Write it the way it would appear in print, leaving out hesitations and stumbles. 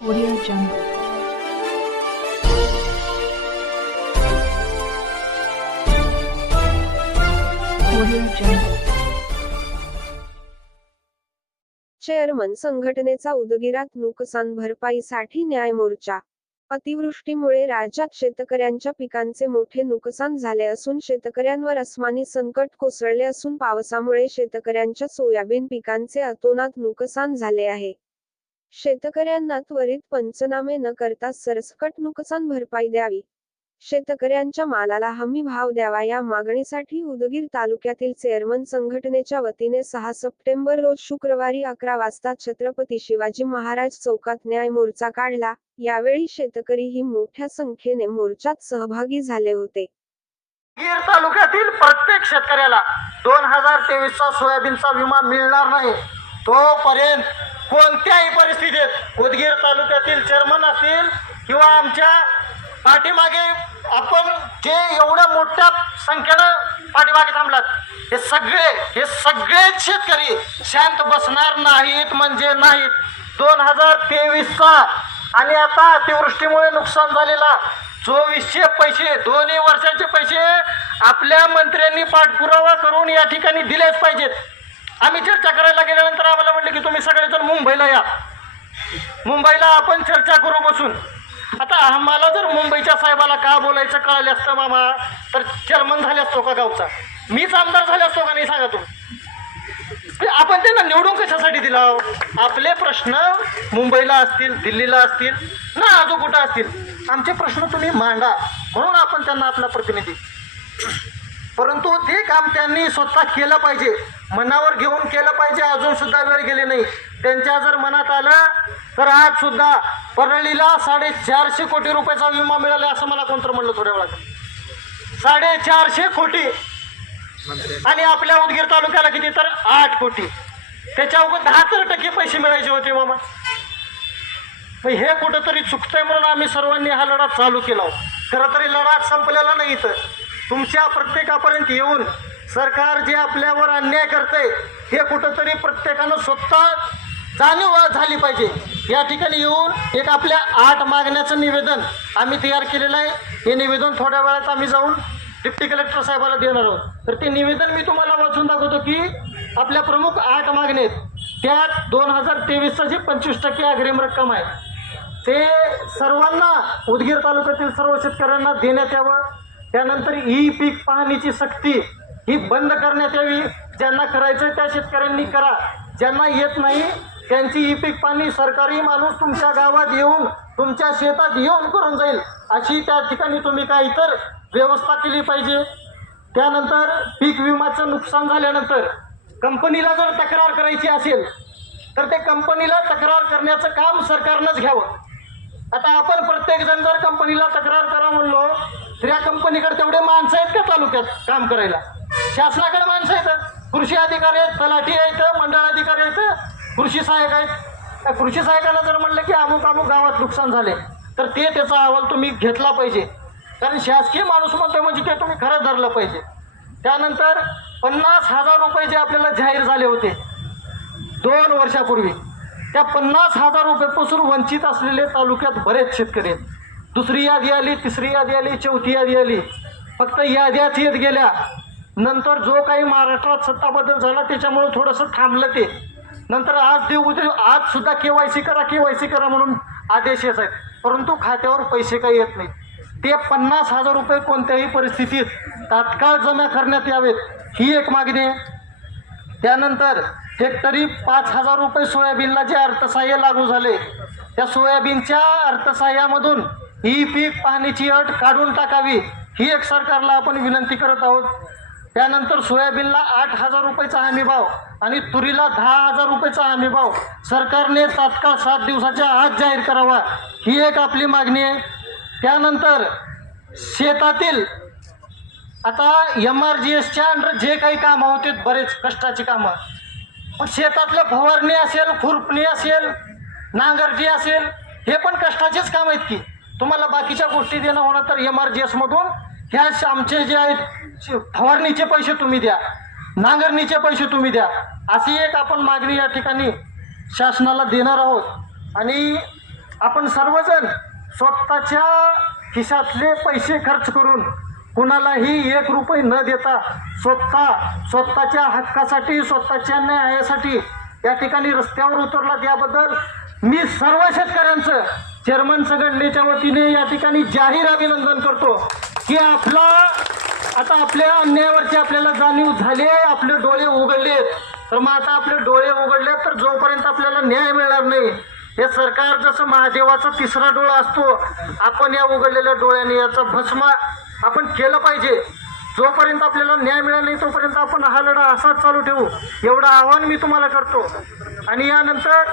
Audio Jungle. Audio Jungle. Chairman संघटनेचा उदगीरात नुकसान भरपाईसाठी न्याय मोर्चा. अतिवृष्टीमुळे राज्यात शेतकऱ्यांच्या पिकांचे मोठे नुकसान झाले असून शेतकऱ्यांवर अस्मानी संकट कोसळले असून पावसामुळे शेतकऱ्यांच्या सोयाबीन पिकांचे अतोनात नुकसान झाले आहे. शेतकऱ्यांना त्वरित पंचनामे न करता सरसकट नुकसान भरपाई द्यावी. शेतकऱ्यांच्या मालाला हमी भाव द्यावा या मागणीसाठी उदगीर तालुक्यातील चेअरमन संघटनेच्या वतीने 6 सप्टेंबर रोज शुक्रवारी 11 वाजता छत्रपती शिवाजी महाराज चौकात न्याय मोर्चा काढला. यावेळी शेतकरीही मोठ्या संख्येने मोर्चात सहभागी झाले होते. उदगीर तालुक्यातील प्रत्येक शेतकऱ्याला 2023चा सोयाबीनचा विमा मिळणार नाही. तोपर्यंत कोणत्याही परिस्थितीत उदगीर तालुक्यातील चेअरमन असतील किंवा आमच्या पाठीमागे आपण जे एवढ्या मोठ्या संख्येनं पाठीमागे थांबलात हे सगळेच शेतकरी शांत बसणार नाहीत म्हणजे नाहीत. 2023चा आणि आता अतिवृष्टीमुळे नुकसान झालेला 2400 पैसे, दोन्ही वर्षाचे पैसे आपल्या मंत्र्यांनी पाठपुरावा करून या ठिकाणी दिलेच पाहिजेत. आम्ही चर्चा करायला गेल्यानंतर आम्हाला म्हटलं की तुम्ही सगळेजण मुंबईला या, मुंबईला आपण चर्चा करू बसून. आता आम्हाला जर मुंबईच्या साहेबाला का बोलायचं कळलं असतं मामा तर चेअरमन झाले असतो का गावचा, मीच आमदार झाले असतो का नाही सांगा तुम्ही. आपण त्यांना निवडून कशासाठी दिला? आपले प्रश्न मुंबईला असतील, दिल्लीला असतील ना अजून कुठं असतील, आमचे प्रश्न तुम्ही मांडा म्हणून आपण त्यांना आपला प्रतिनिधी. परंतु ते काम त्यांनी स्वतः केलं पाहिजे, मनावर घेऊन केलं पाहिजे. अजून सुद्धा वेळ गेली नाही. त्यांच्या जर मनात आलं तर आज सुद्धा परळीला 450 कोटी रुपयाचा विमा मिळाला असं मला कोणतं म्हणलं थोड्या वेळात. 450 कोटी आणि आपल्या उदगीर तालुक्याला किती तर 8 कोटी. त्याच्यावर 10% पैसे मिळायचे होते मामा. हे कुठंतरी चुकतंय म्हणून आम्ही सर्वांनी हा लढा चालू केला. खरं तरी लढा संपलेला नाही. तर तुमच्या प्रत्येकापर्यंत येऊन सरकार जे आपल्यावर अन्याय करते हे कुठंतरी प्रत्येकानं स्वतः जाणीव झाली पाहिजे. या ठिकाणी येऊन एक आपल्या 8 मागण्याचं निवेदन आम्ही तयार केलेलं आहे. हे निवेदन थोड्या वेळात आम्ही जाऊन डिप्टी कलेक्टर साहेबाला देणार आहोत. तर ते निवेदन मी तुम्हाला वाचून दाखवतो की आपल्या प्रमुख 8 मागण्या आहेत. त्यात 2023चं जे 25% अग्रिम रक्कम आहे ते सर्वांना उदगीर तालुक्यातील सर्व शेतकऱ्यांना देण्यात यावं. त्यानंतर पीक पाहणीची सक्ती ही बंद करण्यात यावी. ज्यांना करायचं त्या शेतकऱ्यांनी करा, ज्यांना येत नाही त्यांची पीक पाहणी सरकारी माणूस तुमच्या गावात येऊन तुमच्या शेतात येऊन करून जाईल अशी त्या ठिकाणी तुम्ही काय इतर व्यवस्था केली पाहिजे. त्यानंतर पीक विम्याचं नुकसान झाल्यानंतर कंपनीला जर तक्रार करायची असेल तर ते कंपनीला तक्रार करण्याचं काम सरकारनंच घ्यावं. आता आपण प्रत्येकजण जर कंपनीला तक्रार करा म्हणलो तर या कंपनीकडे तेवढे माणसं आहेत का तालुक्यात काम करायला? शासनाकडे माणसं आहेत, कृषी अधिकारी आहेत, तलाठी आहेत, मंडळ अधिकारी आहेत, कृषी सहाय्यक आहेत. त्या कृषी सहाय्यकाला जर म्हणलं की अमुक अमुक गावात नुकसान झाले तर त्याचा अहवाल तुम्ही घेतला पाहिजे. कारण शासकीय माणूस म्हणतो म्हणजे ते तुम्ही खरंच धरलं पाहिजे. त्यानंतर 50,000 रुपये जे आपल्याला जाहीर झाले होते 2 वर्षापूर्वी, त्या 50,000 रुपयापासून वंचित असलेले तालुक्यात बरेच शेतकरी आहेत. दुसरी यादी आली, तिसरी यादी आली, चौथी यादी आली. फक्त याद्याच येत गेल्या. नंतर जो काही महाराष्ट्रात सत्ता बदल झाला त्याच्यामुळे थोडंसं थांबलं ते. नंतर आज सुद्धा KYC करा म्हणून आदेश येत आहेत, परंतु खात्यावर पैसे काही येत नाही. ते 50,000 रुपये कोणत्याही परिस्थितीत तात्काळ जमा करण्यात यावेत ही एक मागणी आहे. त्यानंतर हेक्टरी 5,000 रुपये सोयाबीनला जे अर्थसहाय्य लागू झाले त्या सोयाबीनच्या अर्थसहाय्यामधून पीक पाहणीची अट काढून टाकावी ही एक सरकारला आपण विनंती करत आहोत. त्यानंतर सोयाबीनला 8,000 रुपयाचा हमीभाव आणि तुरीला 10,000 रुपयाचा हमीभाव सरकारने तात्काळ 7 दिवसाच्या आत जाहीर करावा ही एक आपली मागणी आहे. त्यानंतर शेतातील आता MRGSच्या अंडर जे काही कामं होते बरेच कष्टाची कामं, पण शेतातलं फवारणी असेल, खुरपणी असेल, नांगरटी असेल, हे पण कष्टाचेच काम आहेत की. तुम्हाला बाकीच्या गोष्टी देणं होणार तर MRGSमधून ह्या आमचे जे आहेत फवारणीचे पैसे तुम्ही द्या, नांगरणीचे पैसे तुम्ही द्या, अशी एक आपण मागणी या ठिकाणी शासनाला देणार आहोत. आणि आपण सर्वजण स्वतःच्या खिशातले पैसे खर्च करून कुणालाही 1 रुपये न देता स्वतःच्या हक्कासाठी स्वतःच्या न्यायासाठी या ठिकाणी रस्त्यावर उतरला, त्याबद्दल मी सर्व शेतकऱ्यांचं चेअरमन संघटनेच्या वतीने या ठिकाणी जाहीर अभिनंदन करतो की आता आपल्या अन्यायावरची आपल्याला जाणीव झाली आहे, आपले डोळे उघडलेत. तर मग आता आपले डोळे उघडले तर जोपर्यंत आपल्याला न्याय मिळणार नाही, हे सरकार जसं महादेवाचा 3रा डोळा असतो, आपण या उघडलेल्या डोळ्याने याचा भस्म आपण केलं पाहिजे. जोपर्यंत आपल्याला न्याय मिळणार नाही तोपर्यंत आपण हा लढा असाच चालू ठेवू, एवढं आव्हान मी तुम्हाला करतो. आणि यानंतर